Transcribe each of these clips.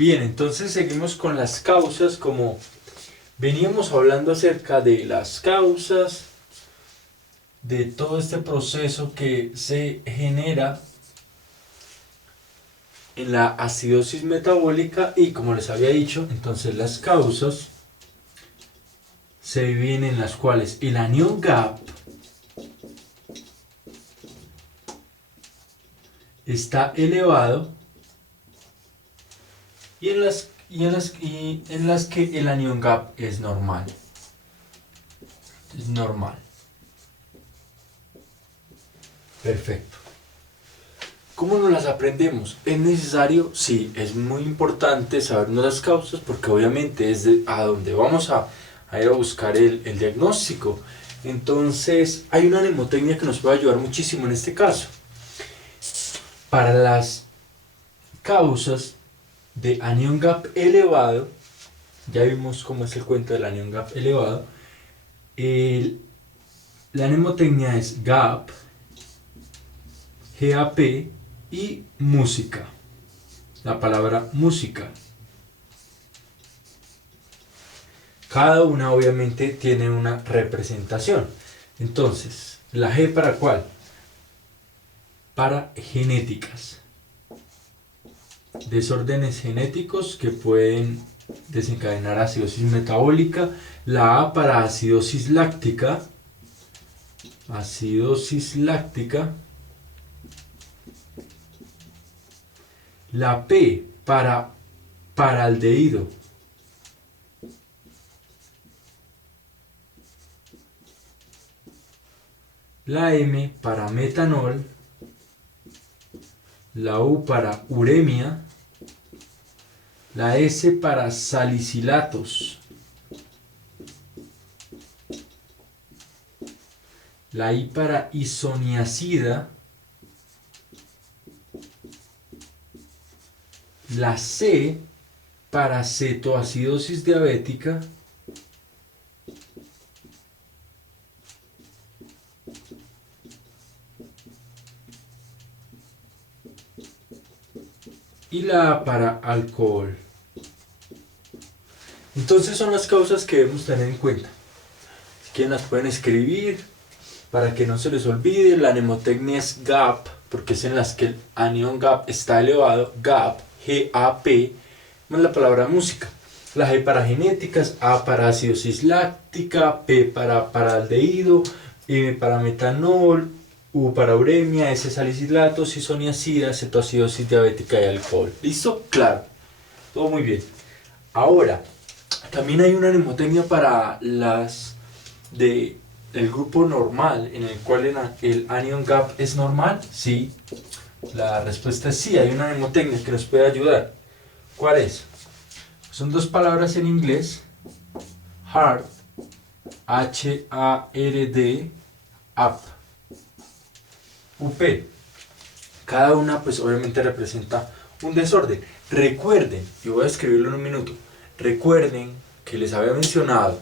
Bien, entonces seguimos con las causas, como veníamos hablando acerca de las causas, de todo este proceso que se genera en la acidosis metabólica y como les había dicho, entonces las causas se dividen en las cuales el anión gap está elevado y en las que el anión gap es normal. Es normal. Perfecto. ¿Cómo nos las aprendemos? ¿Es necesario? Sí, es muy importante sabernos las causas porque obviamente es a donde vamos a ir a buscar el diagnóstico. Entonces, hay una mnemotecnia que nos puede ayudar muchísimo en este caso. Para las causas de anion gap elevado, ya vimos cómo es el cuento del anion gap elevado, la mnemotecnia es gap, gap y música. La palabra música. Cada una obviamente tiene una representación. Entonces, ¿la G para cuál? Para genéticas. Desórdenes genéticos que pueden desencadenar acidosis metabólica. La A para acidosis láctica. Acidosis láctica. La P para paraldehído. La M para metanol. La U para uremia. La S para salicilatos. La I para isoniazida. La C para cetoacidosis diabética. Y la A para alcohol. Entonces son las causas que debemos tener en cuenta. Si quieren las pueden escribir para que no se les olvide. La mnemotecnia es GAP, porque es en las que el anión GAP está elevado. GAP, G-A-P, más la palabra música. La G para genéticas, A para acidosis láctica, P para paraldehído, M para metanol, U para uremia, S salicilatos, isoniazida, cetoacidosis diabética y alcohol. ¿Listo? Claro. Todo muy bien. Ahora, también hay una mnemotecnia para las del grupo normal, en el cual el anion gap es normal. Sí, la respuesta es sí, hay una mnemotecnia que nos puede ayudar. ¿Cuál es? Son dos palabras en inglés: hard, H-A-R-D, up, U-P. Cada una pues obviamente representa un desorden. Recuerden, y voy a escribirlo en un minuto, recuerden que les había mencionado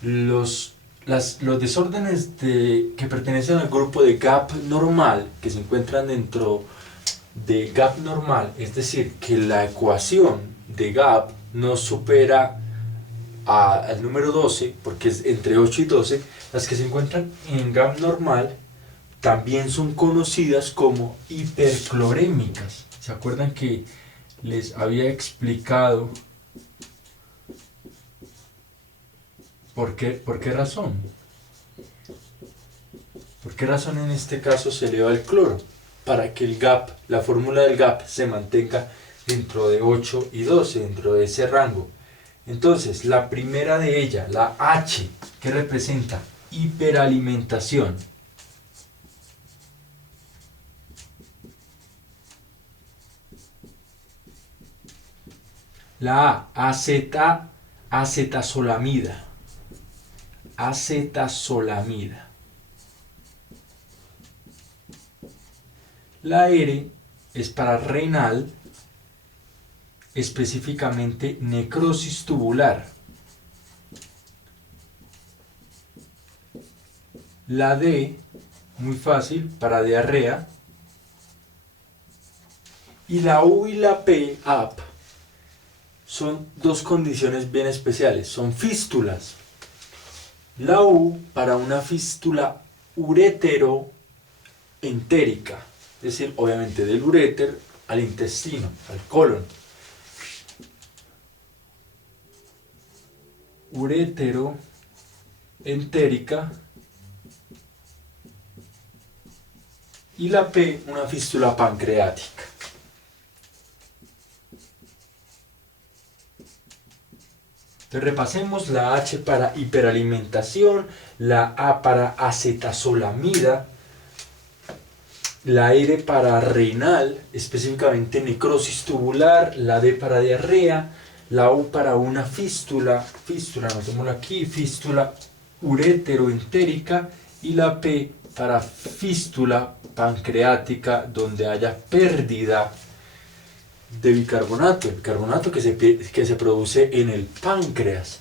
los desórdenes que pertenecen al grupo de gap normal, que se encuentran dentro de gap normal, es decir, que la ecuación de gap no supera al número 12, porque es entre 8 y 12, las que se encuentran en gap normal también son conocidas como hiperclorémicas. ¿Se acuerdan que les había explicado por qué razón? ¿Por qué razón en este caso se eleva el cloro? Para que el gap, la fórmula del gap se mantenga dentro de 8 y 12, dentro de ese rango. Entonces, la primera de ellas, la H, que representa hiperalimentación. La A, acetazolamida. Acetazolamida. La R es para renal, específicamente necrosis tubular. La D, muy fácil, para diarrea. Y la U y la P, AP, son dos condiciones bien especiales, son fístulas. La U para una fístula ureteroentérica, es decir, obviamente del uréter al intestino, al colon. Ureteroentérica. Y la P, una fístula pancreática. Entonces repasemos: la H para hiperalimentación, la A para acetazolamida, la R para renal, específicamente necrosis tubular, la D para diarrea, la U para una fístula, anotémoslo aquí, fístula ureteroentérica, y la P para fístula pancreática, donde haya pérdida de bicarbonato, el bicarbonato que se produce en el páncreas.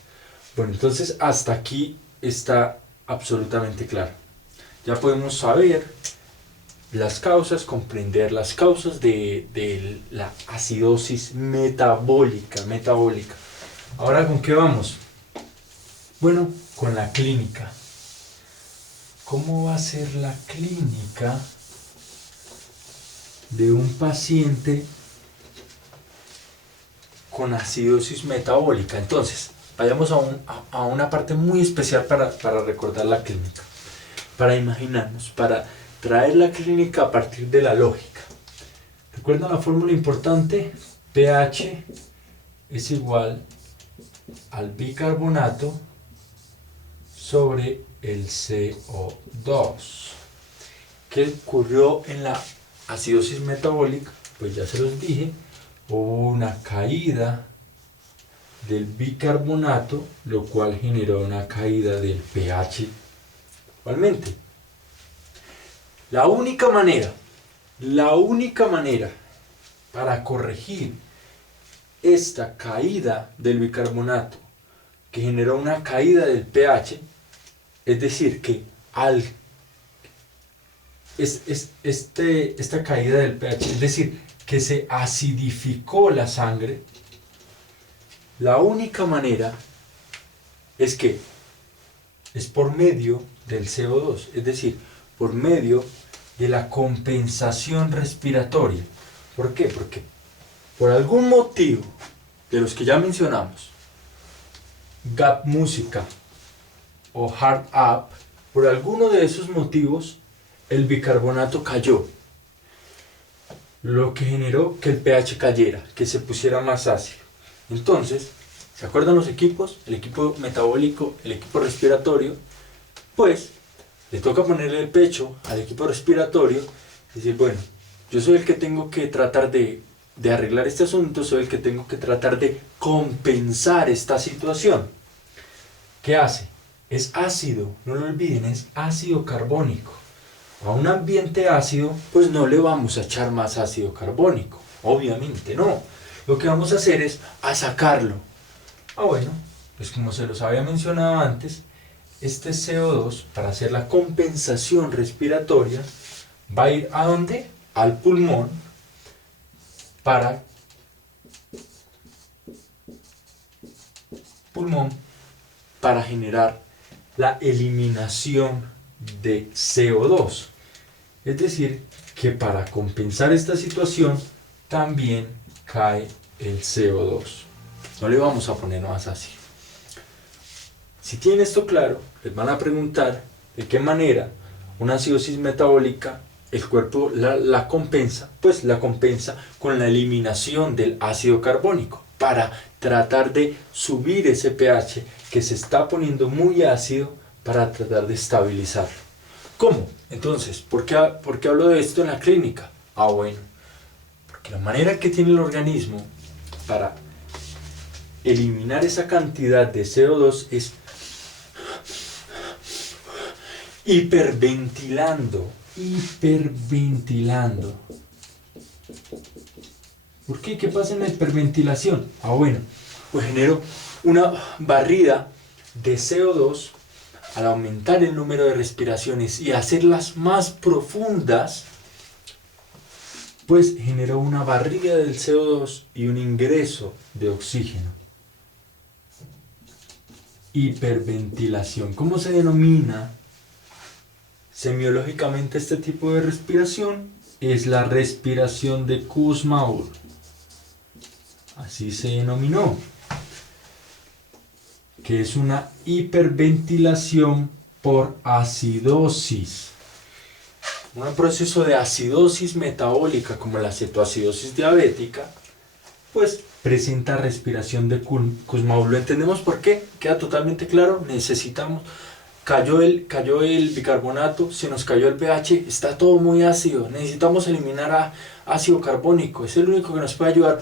Bueno, entonces hasta aquí está absolutamente claro. Ya podemos saber las causas, comprender las causas de la acidosis metabólica. Ahora, ¿con qué vamos? Bueno, con la clínica. ¿Cómo va a ser la clínica de un paciente con acidosis metabólica? Entonces, vayamos a una parte muy especial para recordar la clínica, para imaginarnos, para traer la clínica a partir de la lógica. ¿Recuerdan la fórmula importante? pH es igual al bicarbonato sobre el CO2. ¿Qué ocurrió en la acidosis metabólica? Pues ya se los dije, hubo una caída del bicarbonato, lo cual generó una caída del pH igualmente. La única manera para corregir esta caída del bicarbonato que generó una caída del pH, es decir, que esta caída del pH, es decir, que se acidificó la sangre, la única manera es por medio del CO2, es decir, por medio de la compensación respiratoria. ¿Por qué? Porque por algún motivo de los que ya mencionamos, gap música o heart up, por alguno de esos motivos el bicarbonato cayó, lo que generó que el pH cayera, que se pusiera más ácido. Entonces, ¿se acuerdan los equipos? El equipo metabólico, el equipo respiratorio. Pues le toca ponerle el pecho al equipo respiratorio y decir, bueno, yo soy el que tengo que tratar de arreglar este asunto, soy el que tengo que tratar de compensar esta situación. ¿Qué hace? Es ácido, no lo olviden, es ácido carbónico. A un ambiente ácido, pues no le vamos a echar más ácido carbónico, obviamente no. Lo que vamos a hacer es a sacarlo. Bueno, pues como se los había mencionado antes, este CO2, para hacer la compensación respiratoria, va a ir ¿a dónde? Al pulmón, para generar la eliminación de CO2. Es decir, que para compensar esta situación también cae el CO2. No le vamos a poner más ácido. Si tienen esto claro, les van a preguntar de qué manera una acidosis metabólica el cuerpo la compensa. Pues la compensa con la eliminación del ácido carbónico para tratar de subir ese pH que se está poniendo muy ácido, para tratar de estabilizarlo. ¿Cómo? Entonces, ¿por qué hablo de esto en la clínica? Bueno, porque la manera que tiene el organismo para eliminar esa cantidad de CO2 es hiperventilando. ¿Por qué? ¿Qué pasa en la hiperventilación? Bueno, pues genero una barrida de CO2 al aumentar el número de respiraciones y hacerlas más profundas. pues generó una barrida del CO2 y un ingreso de oxígeno. Hiperventilación. ¿Cómo se denomina semiológicamente este tipo de respiración? Es la respiración de Kussmaul. Así se denominó. Que es una hiperventilación por acidosis. Un proceso de acidosis metabólica como la cetoacidosis diabética, pues presenta respiración de Kussmaul. ¿Lo entendemos por qué? Queda totalmente claro. Necesitamos, cayó el bicarbonato, se nos cayó el pH, está todo muy ácido, necesitamos eliminar ácido carbónico, es el único que nos puede ayudar.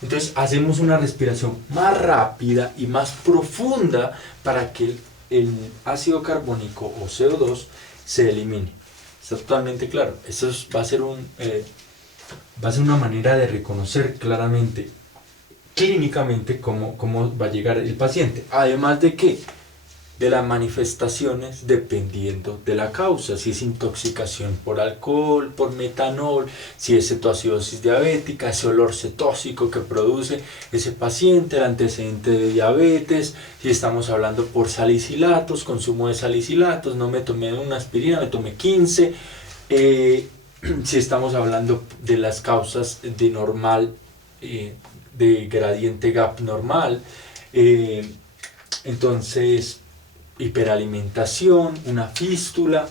Entonces hacemos una respiración más rápida y más profunda para que el ácido carbónico o CO2 se elimine. Está totalmente claro. Eso va a ser una manera de reconocer claramente, clínicamente, cómo va a llegar el paciente. Además de que de las manifestaciones dependiendo de la causa, si es intoxicación por alcohol, por metanol, si es cetoacidosis diabética, ese olor cetóxico que produce ese paciente, el antecedente de diabetes, si estamos hablando por salicilatos, consumo de salicilatos, no me tomé una aspirina, me tomé 15, si estamos hablando de las causas de normal, de gradiente GAP normal, entonces hiperalimentación, una fístula,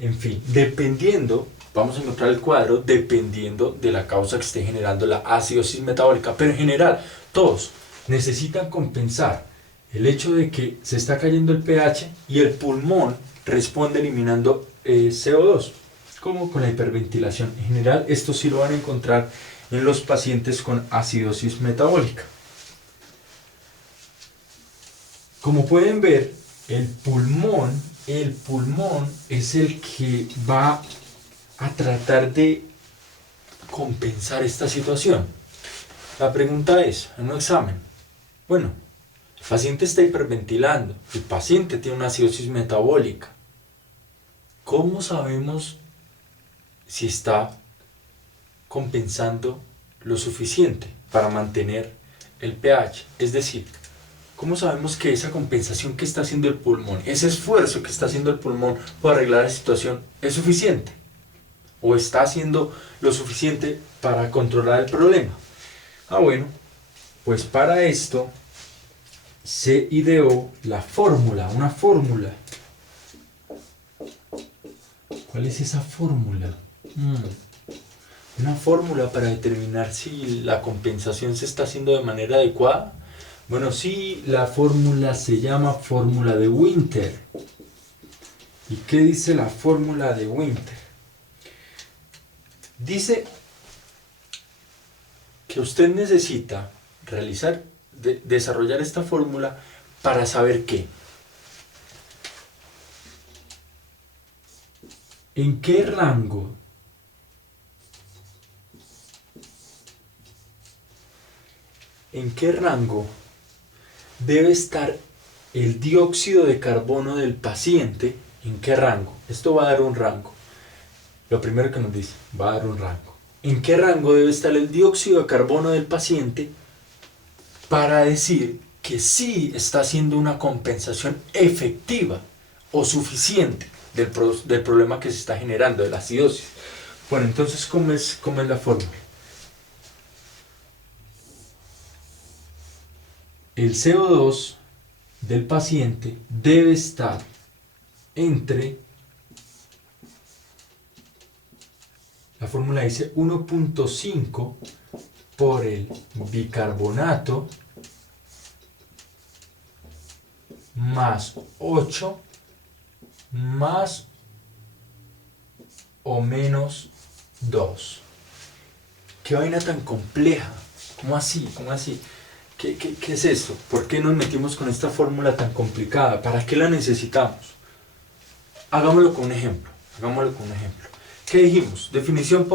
en fin, dependiendo, vamos a encontrar el cuadro dependiendo de la causa que esté generando la acidosis metabólica, pero en general todos necesitan compensar el hecho de que se está cayendo el pH y el pulmón responde eliminando CO2, como con la hiperventilación. En general esto sí lo van a encontrar en los pacientes con acidosis metabólica. Como pueden ver, el pulmón es el que va a tratar de compensar esta situación. La pregunta es, en un examen, bueno, el paciente está hiperventilando, el paciente tiene una acidosis metabólica. ¿Cómo sabemos si está compensando lo suficiente para mantener el pH? Es decir, ¿cómo sabemos que esa compensación que está haciendo el pulmón, ese esfuerzo que está haciendo el pulmón para arreglar la situación, es suficiente? ¿O está haciendo lo suficiente para controlar el problema? Bueno, pues para esto se ideó una fórmula. ¿Cuál es esa fórmula? Una fórmula para determinar si la compensación se está haciendo de manera adecuada. Bueno, sí, la fórmula se llama fórmula de Winter. ¿Y qué dice la fórmula de Winter? Dice que usted necesita desarrollar esta fórmula para saber qué. ¿En qué rango debe estar el dióxido de carbono del paciente? ¿En qué rango? Esto va a dar un rango. Lo primero que nos dice, va a dar un rango. ¿En qué rango debe estar el dióxido de carbono del paciente para decir que sí está haciendo una compensación efectiva o suficiente del problema que se está generando, de la acidosis? Bueno, entonces, ¿cómo es la fórmula? El CO2 del paciente debe estar entre, la fórmula dice 1.5 por el bicarbonato más 8 más o menos 2. ¿Qué vaina tan compleja? ¿Cómo así? ¿Qué es esto? ¿Por qué nos metimos con esta fórmula tan complicada? ¿Para qué la necesitamos? Hagámoslo con un ejemplo. ¿Qué dijimos? Definición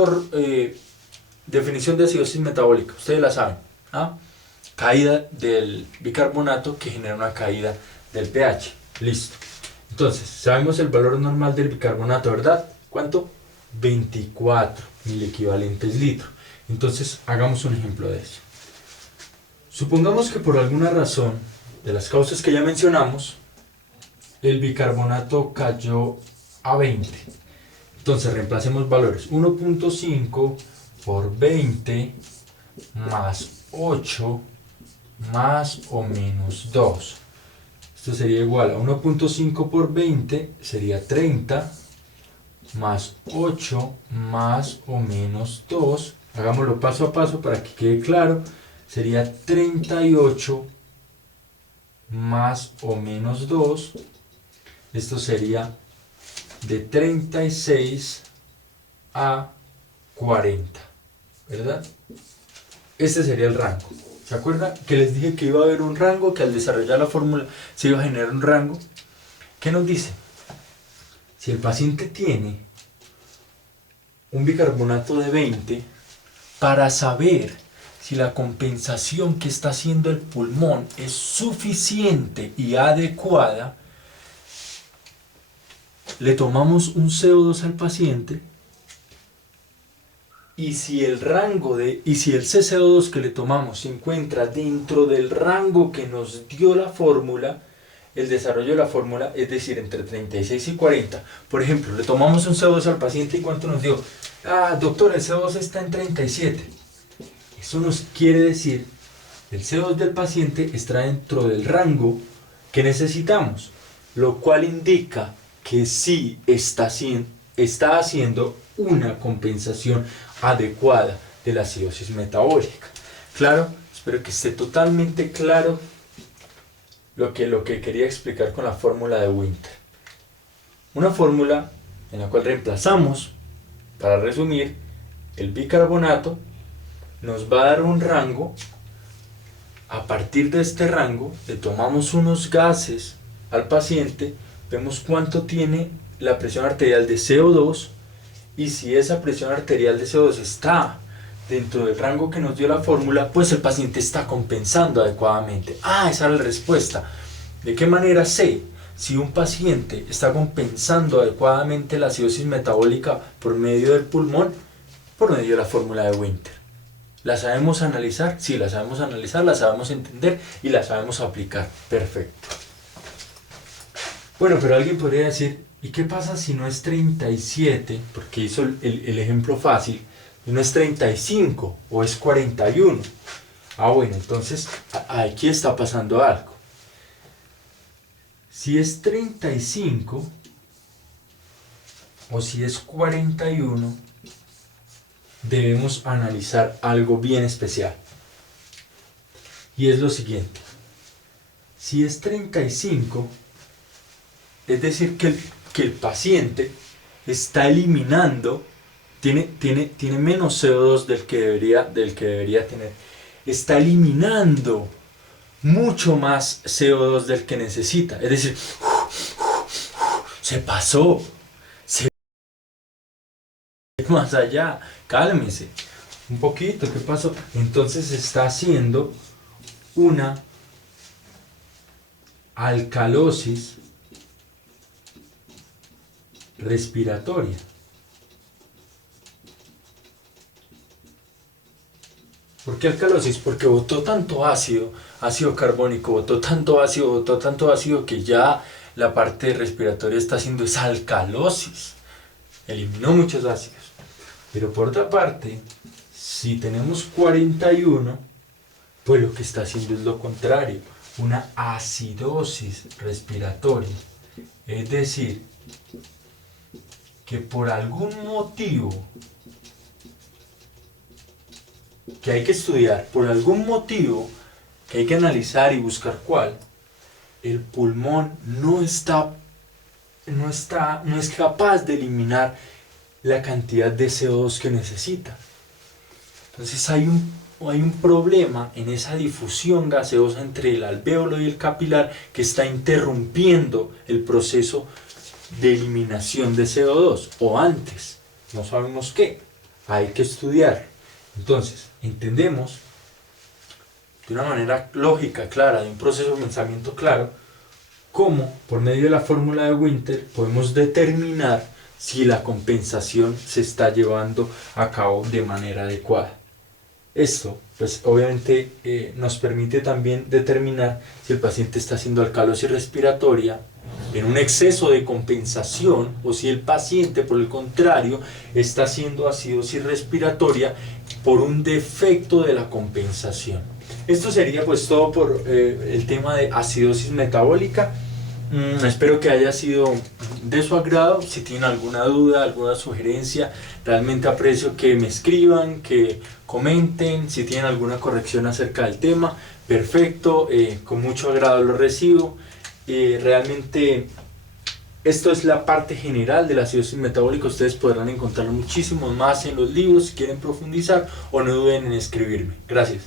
de acidosis metabólica. Ustedes la saben. Caída del bicarbonato que genera una caída del pH. Listo. Entonces, sabemos el valor normal del bicarbonato, ¿verdad? ¿Cuánto? 24 mil equivalentes litro. Entonces hagamos un ejemplo de eso. Supongamos que por alguna razón, de las causas que ya mencionamos, el bicarbonato cayó a 20. Entonces reemplacemos valores. 1.5 por 20 más 8 más o menos 2. Esto sería igual a 1.5 por 20, sería 30, más 8 más o menos 2. Hagámoslo paso a paso para que quede claro. Sería 38 más o menos 2. Esto sería de 36 a 40, ¿verdad? Este sería el rango. ¿Se acuerdan que les dije que iba a haber un rango, que al desarrollar la fórmula se iba a generar un rango? ¿Qué nos dice? Si el paciente tiene un bicarbonato de 20, para saber si la compensación que está haciendo el pulmón es suficiente y adecuada, le tomamos un CO2 al paciente y si el cCO2 que le tomamos se encuentra dentro del rango que nos dio la fórmula, el desarrollo de la fórmula, es decir, entre 36 y 40. Por ejemplo, le tomamos un CO2 al paciente y ¿cuánto nos dio? Doctor, el CO2 está en 37. Eso nos quiere decir, el CO2 del paciente está dentro del rango que necesitamos, lo cual indica que sí está haciendo una compensación adecuada de la acidosis metabólica. Claro, espero que esté totalmente claro lo que quería explicar con la fórmula de Winter. Una fórmula en la cual reemplazamos, para resumir, el bicarbonato nos va a dar un rango. A partir de este rango le tomamos unos gases al paciente, vemos cuánto tiene la presión arterial de CO2 y si esa presión arterial de CO2 está dentro del rango que nos dio la fórmula, pues el paciente está compensando adecuadamente. Esa era la respuesta. ¿De qué manera sé si un paciente está compensando adecuadamente la acidosis metabólica por medio del pulmón? Por medio de la fórmula de Winter. ¿La sabemos analizar? Sí, la sabemos analizar, la sabemos entender y la sabemos aplicar. Perfecto. Bueno, pero alguien podría decir, ¿y qué pasa si no es 37? Porque hizo el ejemplo fácil. No es 35 o es 41. Bueno, entonces aquí está pasando algo. Si es 35 o si es 41, debemos analizar algo bien especial. Y es lo siguiente. Si es 35, es decir que el paciente está eliminando, tiene menos CO2 del que debería tener. Está eliminando mucho más CO2 del que necesita. Es decir, se pasó. Más allá, cálmese un poquito, ¿qué pasó? Entonces está haciendo una alcalosis respiratoria. ¿Por qué alcalosis? Porque botó tanto ácido carbónico, botó tanto ácido que ya la parte respiratoria está haciendo esa alcalosis. Eliminó muchos ácidos. Pero por otra parte, si tenemos 41, pues lo que está haciendo es lo contrario, una acidosis respiratoria. Es decir, que por algún motivo que hay que estudiar, por algún motivo que hay que analizar y buscar cuál, el pulmón no es capaz de eliminar la cantidad de CO2 que necesita. Entonces hay un problema en esa difusión gaseosa entre el alvéolo y el capilar que está interrumpiendo el proceso de eliminación de CO2, o antes, no sabemos qué, hay que estudiar. Entonces, entendemos de una manera lógica, clara, de un proceso de pensamiento claro, cómo por medio de la fórmula de Winter podemos determinar si la compensación se está llevando a cabo de manera adecuada. Esto, pues obviamente nos permite también determinar si el paciente está haciendo alcalosis respiratoria en un exceso de compensación o si el paciente, por el contrario, está haciendo acidosis respiratoria por un defecto de la compensación. Esto sería pues todo por el tema de acidosis metabólica. Espero que haya sido de su agrado. Si tienen alguna duda, alguna sugerencia, realmente aprecio que me escriban, que comenten. Si tienen alguna corrección acerca del tema, perfecto, con mucho agrado lo recibo. Realmente esto es la parte general de la acidosis metabólica. Ustedes podrán encontrar muchísimo más en los libros si quieren profundizar, o no duden en escribirme. Gracias.